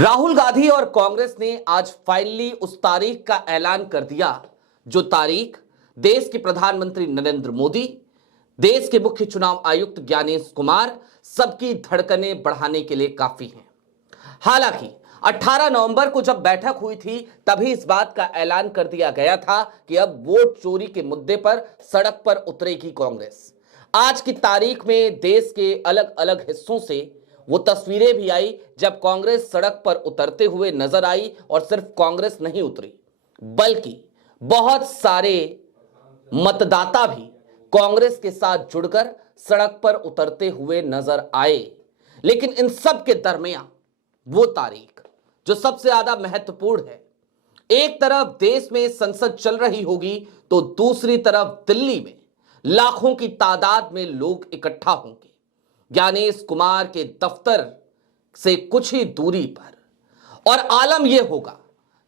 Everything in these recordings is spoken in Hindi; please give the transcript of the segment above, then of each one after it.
राहुल गांधी और कांग्रेस ने आज फाइनली उस तारीख का ऐलान कर दिया जो तारीख देश के प्रधानमंत्री नरेंद्र मोदी, देश के मुख्य चुनाव आयुक्त ज्ञानेश कुमार सबकी धड़कनें बढ़ाने के लिए काफी है। हालांकि 18 नवंबर को जब बैठक हुई थी तभी इस बात का ऐलान कर दिया गया था कि अब वोट चोरी के मुद्दे पर सड़क पर उतरेगी कांग्रेस। आज की तारीख में देश के अलग अलग हिस्सों से वो तस्वीरें भी आई जब कांग्रेस सड़क पर उतरते हुए नजर आई और सिर्फ कांग्रेस नहीं उतरी बल्कि बहुत सारे मतदाता भी कांग्रेस के साथ जुड़कर सड़क पर उतरते हुए नजर आए। लेकिन इन सब के दरमियान वो तारीख जो सबसे ज्यादा महत्वपूर्ण है, एक तरफ देश में संसद चल रही होगी तो दूसरी तरफ दिल्ली में लाखों की तादाद में लोग इकट्ठा होंगे ज्ञानेश कुमार के दफ्तर से कुछ ही दूरी पर, और आलम यह होगा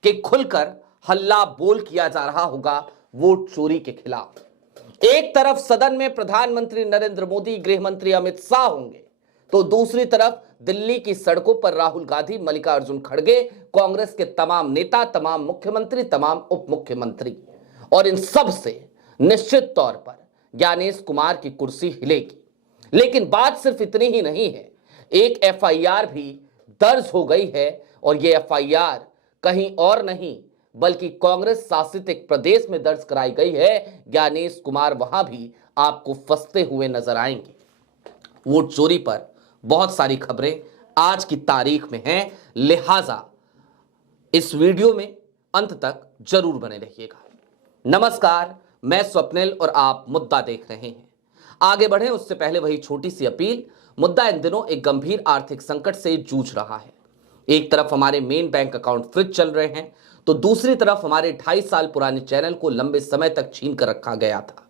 कि खुलकर हल्ला बोल किया जा रहा होगा वोट चोरी के खिलाफ। एक तरफ सदन में प्रधानमंत्री नरेंद्र मोदी, गृह मंत्री अमित शाह होंगे तो दूसरी तरफ दिल्ली की सड़कों पर राहुल गांधी, मल्लिकार्जुन खड़गे, कांग्रेस के तमाम नेता, तमाम मुख्यमंत्री, तमाम उप मुख्यमंत्री, और इन सब से निश्चित तौर पर ज्ञानेश कुमार की कुर्सी हिलेगी। लेकिन बात सिर्फ इतनी ही नहीं है, एक एफआईआर भी दर्ज हो गई है और यह एफआईआर कहीं और नहीं बल्कि कांग्रेस शासित एक प्रदेश में दर्ज कराई गई है। ज्ञानेश कुमार वहां भी आपको फंसते हुए नजर आएंगे। वोट चोरी पर बहुत सारी खबरें आज की तारीख में हैं, लिहाजा इस वीडियो में अंत तक जरूर बने रहिएगा। नमस्कार, मैं स्वप्निल और आप मुद्दा देख रहे हैं। आगे बढ़े उससे पहले वही छोटी सी अपील। मुद्दा इन दिनों एक गंभीर आर्थिक संकट से जूझ रहा है। एक तरफ हमारे मेन बैंक अकाउंट फ्रीज चल रहे हैं तो दूसरी तरफ हमारे 2.5 साल पुराने चैनल को लंबे समय तक छीन कर रखा गया था।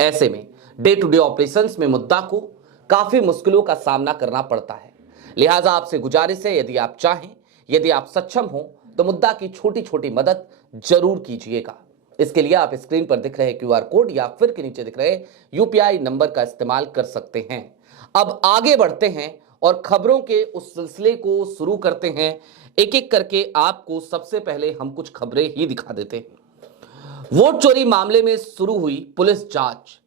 ऐसे में डे टू डे ऑपरेशंस में मुद्दा को काफी मुश्किलों का सामना करना पड़ता है। लिहाजा आपसे गुजारिश है, यदि आप चाहें, यदि आप सक्षम हो तो मुद्दा की छोटी छोटी मदद जरूर कीजिएगा। इसके लिए आप स्क्रीन पर दिख रहे क्यूआर कोड या फिर के नीचे दिख रहे यूपीआई नंबर का इस्तेमाल कर सकते हैं। अब आगे बढ़ते हैं और खबरों के उस सिलसिले को शुरू करते हैं। एक एक करके आपको सबसे पहले हम कुछ खबरें ही दिखा देते हैं। वोट चोरी मामले में शुरू हुई पुलिस जांच।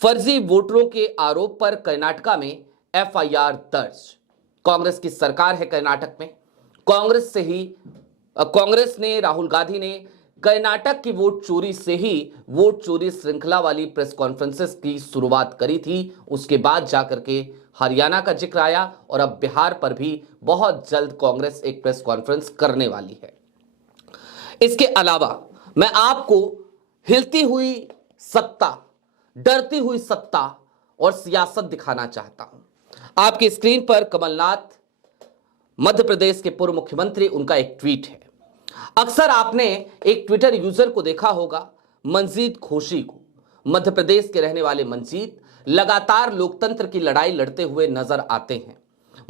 फर्जी वोटरों के आरोप पर कर्नाटका में एफआईआर दर्ज। कांग्रेस की सरकार है कर्नाटक में। कांग्रेस ने, राहुल गांधी ने कर्नाटक की वोट चोरी से ही वोट चोरी श्रृंखला वाली प्रेस कॉन्फ्रेंसेस की शुरुआत करी थी। उसके बाद जाकर के हरियाणा का जिक्र आया और अब बिहार पर भी बहुत जल्द कांग्रेस एक प्रेस कॉन्फ्रेंस करने वाली है। इसके अलावा मैं आपको हिलती हुई सत्ता, डरती हुई सत्ता और सियासत दिखाना चाहता हूं। आपकी स्क्रीन पर कमलनाथ, मध्य प्रदेश के पूर्व मुख्यमंत्री, उनका एक ट्वीट है। अक्सर आपने एक ट्विटर यूजर को देखा होगा, मंजीत घोषी को। मध्य प्रदेश के रहने वाले मंजीत लगातार लोकतंत्र की लड़ाई लड़ते हुए नजर आते हैं।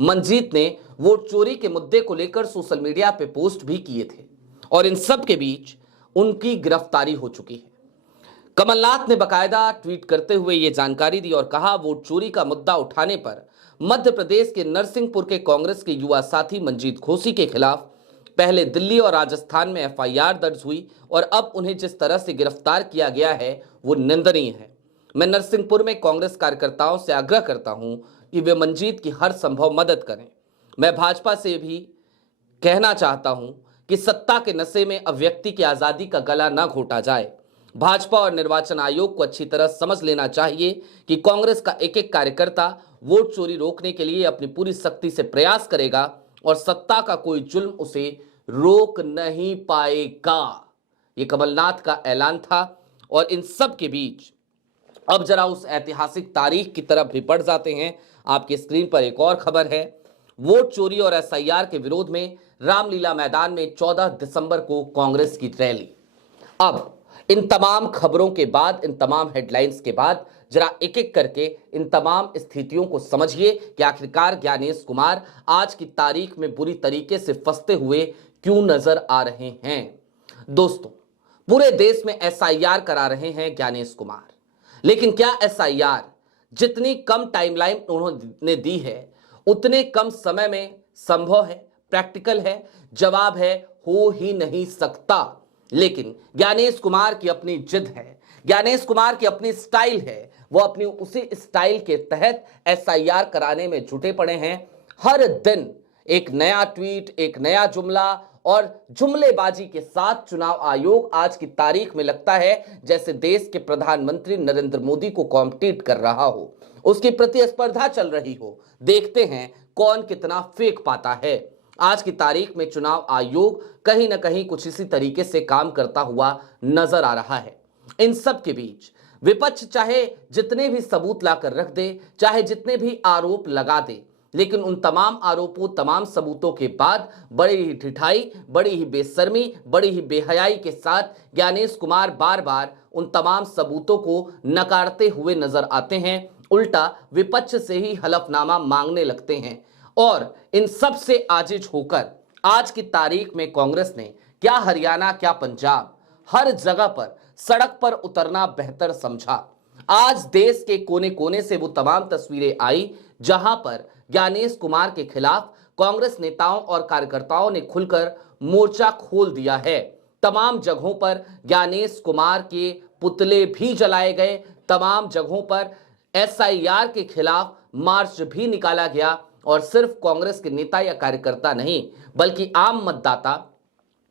मंजीत ने वोट चोरी के मुद्दे को लेकर सोशल मीडिया पे पोस्ट भी किए थे और इन सब के बीच उनकी गिरफ्तारी हो चुकी है। कमलनाथ ने बकायदा ट्वीट करते हुए यह जानकारी दी और कहा, वोट चोरी का मुद्दा उठाने पर मध्य प्रदेश के नरसिंहपुर के कांग्रेस के युवा साथी मंजीत घोषी के खिलाफ पहले दिल्ली और राजस्थान में एफआईआर दर्ज हुई और अब उन्हें जिस तरह से गिरफ्तार किया गया है वो निंदनीय है। मैं नरसिंहपुर में कांग्रेस कार्यकर्ताओं से आग्रह करता हूं कि वे मंजीत की हर संभव मदद करें। मैं भाजपा से भी कहना चाहता हूं कि सत्ता के नशे में अब व्यक्ति की आजादी का गला न घोटा जाए। भाजपा और निर्वाचन आयोग को अच्छी तरह समझ लेना चाहिए कि कांग्रेस का एक एक कार्यकर्ता वोट चोरी रोकने के लिए अपनी पूरी शक्ति से प्रयास करेगा और सत्ता का कोई जुल्म उसे रोक नहीं पाएगा। यह कमलनाथ का ऐलान था। और इन सब के बीच अब जरा उस ऐतिहासिक तारीख की तरफ भी बढ़ जाते हैं। आपकी स्क्रीन पर एक और खबर है। वोट चोरी और एसआईआर के विरोध में रामलीला मैदान में 14 दिसंबर को कांग्रेस की रैली। अब इन तमाम खबरों के बाद, इन तमाम हेडलाइंस के बाद जरा एक एक करके इन तमाम स्थितियों को समझिए कि आखिरकार ज्ञानेश कुमार आज की तारीख में बुरी तरीके से फंसते हुए क्यों नजर आ रहे हैं। दोस्तों, पूरे देश में एसआईआर करा रहे हैं ज्ञानेश कुमार, लेकिन क्या एसआईआर जितनी कम टाइमलाइन उन्होंने दी है उतने कम समय में संभव है? प्रैक्टिकल है? जवाब है हो ही नहीं सकता। लेकिन ज्ञानेश कुमार की अपनी जिद है, ज्ञानेश कुमार की अपनी स्टाइल है, वो अपनी उसी स्टाइल के तहत एसआईआर कराने में जुटे पड़े हैं। हर दिन एक नया ट्वीट, एक नया जुमला और जुमलेबाजी के साथ चुनाव आयोग आज की तारीख में लगता है जैसे देश के प्रधानमंत्री नरेंद्र मोदी को कॉम्पिटिट कर रहा हो, उसकी प्रतिस्पर्धा चल रही हो। देखते हैं कौन कितना फेंक पाता है। आज की तारीख में चुनाव आयोग कहीं ना कहीं कुछ इसी तरीके से काम करता हुआ नजर आ रहा है। इन सब के बीच विपक्ष चाहे जितने भी सबूत लाकर रख दे, चाहे जितने भी आरोप लगा दे, लेकिन उन तमाम आरोपों, तमाम सबूतों के बाद बड़ी ही ढिठाई, बड़ी ही बेशर्मी, बड़ी ही बेहयाई के साथ ज्ञानेश कुमार बार बार उन तमाम सबूतों को नकारते हुए नजर आते हैं। उल्टा विपक्ष से ही हलफनामा मांगने लगते हैं। और इन सब से आजिज होकर आज की तारीख में कांग्रेस ने क्या हरियाणा, क्या पंजाब, हर जगह पर सड़क पर उतरना बेहतर समझा। आज देश के कोने कोने से वो तमाम तस्वीरें आई जहां पर ज्ञानेश कुमार के खिलाफ कांग्रेस नेताओं और कार्यकर्ताओं ने खुलकर मोर्चा खोल दिया है। तमाम जगहों पर ज्ञानेश कुमार के पुतले भी जलाए गए, तमाम जगहों पर एसआईआर के खिलाफ मार्च भी निकाला गया। और सिर्फ कांग्रेस के नेता या कार्यकर्ता नहीं, बल्कि आम मतदाता,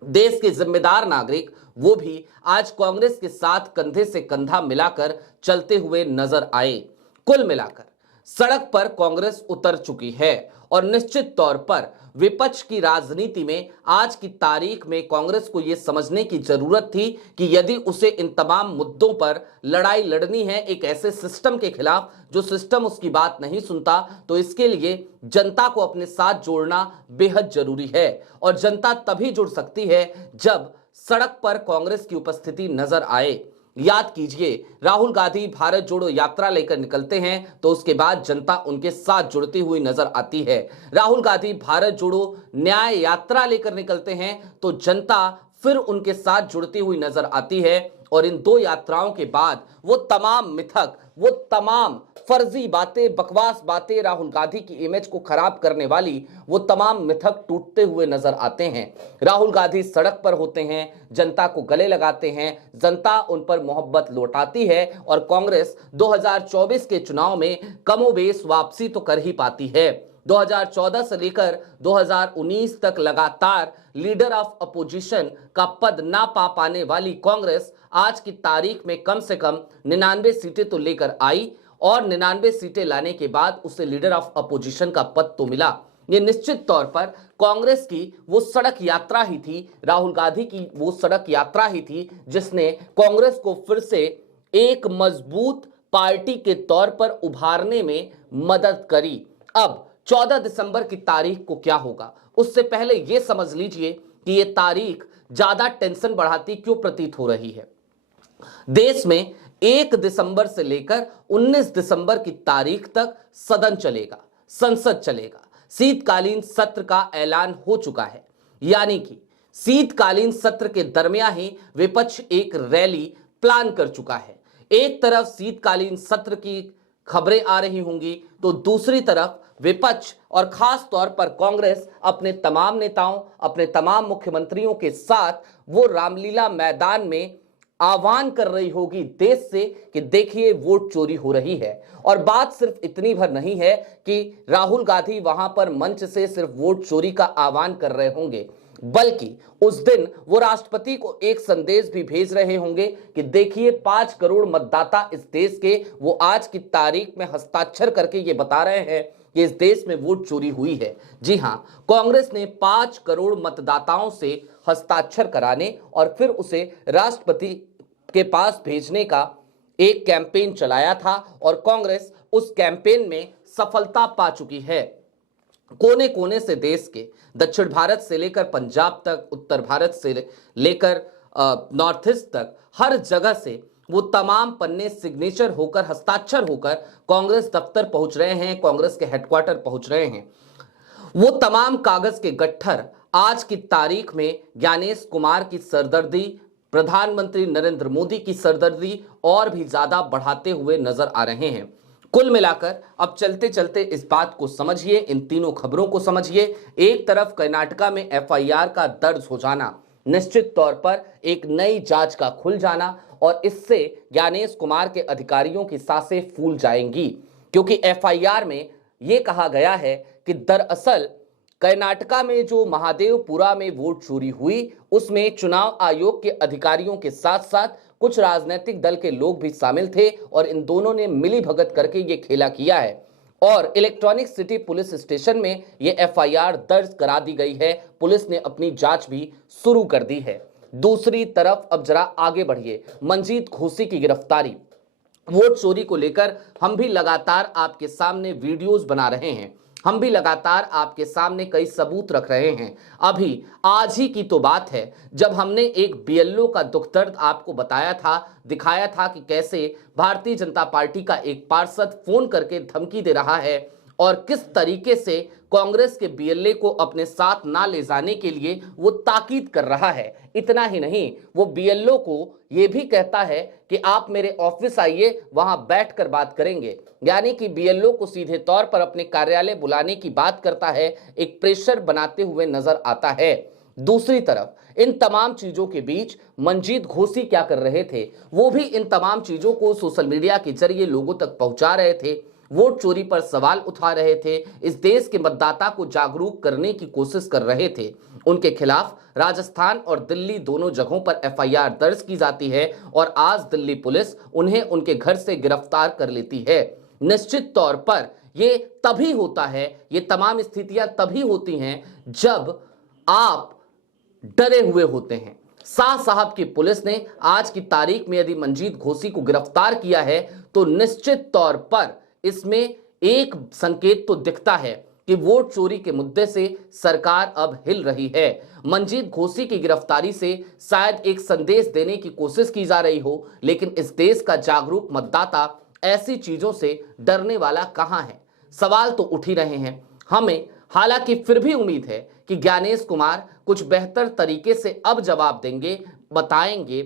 देश के जिम्मेदार नागरिक, वो भी आज कांग्रेस के साथ कंधे से कंधा मिलाकर चलते हुए नजर आए। कुल मिलाकर सड़क पर कांग्रेस उतर चुकी है और निश्चित तौर पर विपक्ष की राजनीति में आज की तारीख में कांग्रेस को यह समझने की जरूरत थी कि यदि उसे इन तमाम मुद्दों पर लड़ाई लड़नी है एक ऐसे सिस्टम के खिलाफ जो सिस्टम उसकी बात नहीं सुनता, तो इसके लिए जनता को अपने साथ जोड़ना बेहद जरूरी है। और जनता तभी जुड़ सकती है जब सड़क पर कांग्रेस की उपस्थिति नजर आए। याद कीजिए, राहुल गांधी भारत जोड़ो यात्रा लेकर निकलते हैं तो उसके बाद जनता उनके साथ जुड़ती हुई नजर आती है। राहुल गांधी भारत जोड़ो न्याय यात्रा लेकर निकलते हैं तो जनता फिर उनके साथ जुड़ती हुई नजर आती है। और इन दो यात्राओं के बाद वो तमाम मिथक, वो तमाम फर्जी बातें, बकवास बातें, राहुल गांधी की इमेज को खराब करने वाली वो तमाम मिथक टूटते हुए नजर आते हैं। राहुल गांधी सड़क पर होते हैं, जनता को गले लगाते हैं, जनता उन पर मोहब्बत लौटाती है और कांग्रेस 2024 के चुनाव में कमोबेश वापसी तो कर ही पाती है। 2014 से लेकर 2019 तक लगातार लीडर ऑफ अपोजिशन का पद ना पा पाने वाली कांग्रेस आज की तारीख में कम से कम 99 सीटें तो लेकर आई और 99 सीटें लाने के बाद उसे लीडर ऑफ अपोजिशन का पद तो मिला। ये निश्चित तौर पर कांग्रेस की वो सड़क यात्रा ही थी, राहुल गांधी की वो सड़क यात्रा ही थी जिसने कांग्रेस को फिर से एक मजबूत पार्टी के तौर पर उभारने में मदद करी। अब 14 दिसंबर की तारीख को क्या होगा, उससे पहले यह समझ लीजिए कि यह तारीख ज्यादा टेंशन बढ़ाती क्यों प्रतीत हो रही है। देश में 1 दिसंबर से लेकर 19 दिसंबर की तारीख तक सदन चलेगा, संसद चलेगा। शीतकालीन सत्र का ऐलान हो चुका है, यानी कि शीतकालीन सत्र के दरमियान ही विपक्ष एक रैली प्लान कर चुका है। एक तरफ शीतकालीन सत्र की खबरें आ रही होंगी तो दूसरी तरफ विपक्ष और खास तौर पर कांग्रेस अपने तमाम नेताओं, अपने तमाम मुख्यमंत्रियों के साथ वो रामलीला मैदान में आह्वान कर रही होगी देश से कि देखिए वोट चोरी हो रही है। और बात सिर्फ इतनी भर नहीं है कि राहुल गांधी वहां पर मंच से सिर्फ वोट चोरी का आह्वान कर रहे होंगे, बल्कि उस दिन वो राष्ट्रपति को एक संदेश भी भेज रहे होंगे कि देखिए 5 करोड़ मतदाता इस देश के, वो आज की तारीख में हस्ताक्षर करके ये बता रहे हैं कि इस देश में वोट चोरी हुई है। जी हां, कांग्रेस ने 5 करोड़ मतदाताओं से हस्ताक्षर कराने और फिर उसे राष्ट्रपति के पास भेजने का एक कैंपेन चलाया था और कांग्रेस उस कैंपेन में सफलता पा चुकी है। कोने कोने से देश के, दक्षिण भारत से लेकर पंजाब तक, उत्तर भारत से लेकर नॉर्थ ईस्ट तक, हर जगह से वो तमाम पन्ने सिग्नेचर होकर, हस्ताक्षर होकर कांग्रेस दफ्तर पहुंच रहे हैं, कांग्रेस के हेडक्वार्टर पहुंच रहे हैं। वो तमाम कागज के गट्ठर आज की तारीख में ज्ञानेश कुमार की सरदर्दी, प्रधानमंत्री नरेंद्र मोदी की सरदर्दी और भी ज्यादा बढ़ाते हुए नजर आ रहे हैं। कुल मिलाकर अब चलते चलते इस बात को समझिए, इन तीनों खबरों को समझिए। एक तरफ कर्नाटका में एफआईआर का दर्ज हो जाना, निश्चित तौर पर एक नई जांच का खुल जाना, और इससे ज्ञानेश कुमार के अधिकारियों की सांसें फूल जाएंगी, क्योंकि एफआईआर में यह कहा गया है कि दरअसल कर्नाटका में जो महादेवपुरा में वोट चोरी हुई, उसमें चुनाव आयोग के अधिकारियों के साथ साथ कुछ राजनीतिक दल के लोग भी शामिल थे और इन दोनों ने मिली भगत करके ये खेला किया है। और इलेक्ट्रॉनिक सिटी पुलिस स्टेशन में ये एफआईआर दर्ज करा दी गई है। पुलिस ने अपनी जांच भी शुरू कर दी है। दूसरी तरफ अब जरा आगे बढ़िए, मंजीत घोसी की गिरफ्तारी। वोट चोरी को लेकर हम भी लगातार आपके सामने वीडियोस बना रहे हैं, हम भी लगातार आपके सामने कई सबूत रख रहे हैं। अभी आज ही की तो बात है जब हमने एक बीएलओ का दुख दर्द आपको बताया था, दिखाया था कि कैसे भारतीय जनता पार्टी का एक पार्षद फोन करके धमकी दे रहा है और किस तरीके से कांग्रेस के बीएलए को अपने साथ ना ले जाने के लिए वो ताकीद कर रहा है। इतना ही नहीं, वो बीएलओ को ये भी कहता है कि आप मेरे ऑफिस आइए, वहां बैठकर बात करेंगे। यानी कि बीएलओ को सीधे तौर पर अपने कार्यालय बुलाने की बात करता है, एक प्रेशर बनाते हुए नजर आता है। दूसरी तरफ इन तमाम चीजों के बीच मंजीत घोसी क्या कर रहे थे? वो भी इन तमाम चीजों को सोशल मीडिया के जरिए लोगों तक पहुंचा रहे थे, वोट चोरी पर सवाल उठा रहे थे, इस देश के मतदाता को जागरूक करने की कोशिश कर रहे थे। उनके खिलाफ राजस्थान और दिल्ली दोनों जगहों पर एफआईआर दर्ज की जाती है और आज दिल्ली पुलिस उन्हें उनके घर से गिरफ्तार कर लेती है। निश्चित तौर पर ये तभी होता है, ये तमाम स्थितियां तभी होती हैं जब आप डरे हुए होते हैं। शाह साहब की पुलिस ने आज की तारीख में यदि मंजीत घोसी को गिरफ्तार किया है तो निश्चित तौर पर इसमें एक संकेत तो दिखता है कि वोट चोरी के मुद्दे से सरकार अब हिल रही है। मंजीत घोसी की गिरफ्तारी से शायद एक संदेश देने की कोशिश की जा रही हो, लेकिन इस देश का जागरूक मतदाता ऐसी चीजों से डरने वाला कहां है? सवाल तो उठ ही रहे हैं। हमें हालांकि फिर भी उम्मीद है कि ज्ञानेश कुमार कुछ बेहतर तरीके से अब जवाब देंगे, बताएंगे,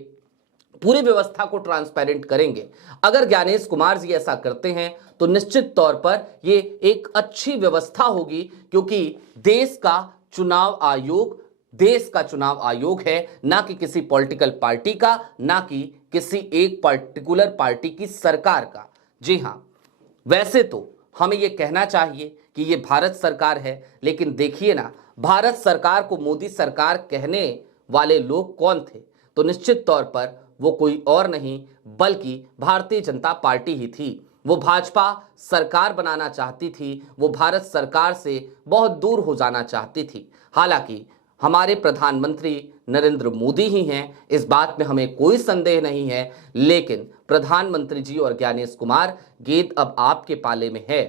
पूरी व्यवस्था को ट्रांसपेरेंट करेंगे। अगर ज्ञानेश कुमार जी ऐसा करते हैं तो निश्चित तौर पर ये एक अच्छी व्यवस्था होगी, क्योंकि देश का चुनाव आयोग है, ना कि किसी पॉलिटिकल पार्टी का, ना कि किसी एक पर्टिकुलर पार्टी की सरकार का। जी हां, वैसे तो हमें यह कहना चाहिए कि ये भारत सरकार है, लेकिन देखिए ना, भारत सरकार को मोदी सरकार कहने वाले लोग कौन थे? तो निश्चित तौर पर वो कोई और नहीं बल्कि भारतीय जनता पार्टी ही थी। वो भाजपा सरकार बनाना चाहती थी, वो भारत सरकार से बहुत दूर हो जाना चाहती थी। हालांकि हमारे प्रधानमंत्री नरेंद्र मोदी ही हैं, इस बात में हमें कोई संदेह नहीं है, लेकिन प्रधानमंत्री जी और ज्ञानेश कुमार, गेंद अब आपके पाले में है।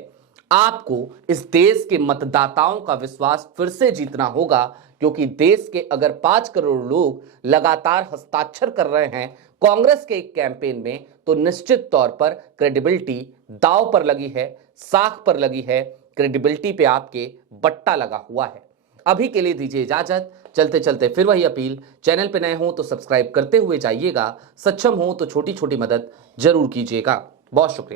आपको इस देश के मतदाताओं का विश्वास फिर से जीतना होगा, क्योंकि देश के अगर 5 करोड़ लोग लगातार हस्ताक्षर कर रहे हैं कांग्रेस के एक कैंपेन में, तो निश्चित तौर पर क्रेडिबिलिटी दांव पर लगी है, साख पर लगी है, क्रेडिबिलिटी पे आपके बट्टा लगा हुआ है। अभी के लिए दीजिए इजाजत। चलते चलते फिर वही अपील, चैनल पे नए हो तो सब्सक्राइब करते हुए जाइएगा, सक्षम हो तो छोटी छोटी मदद जरूर कीजिएगा। बहुत शुक्रिया।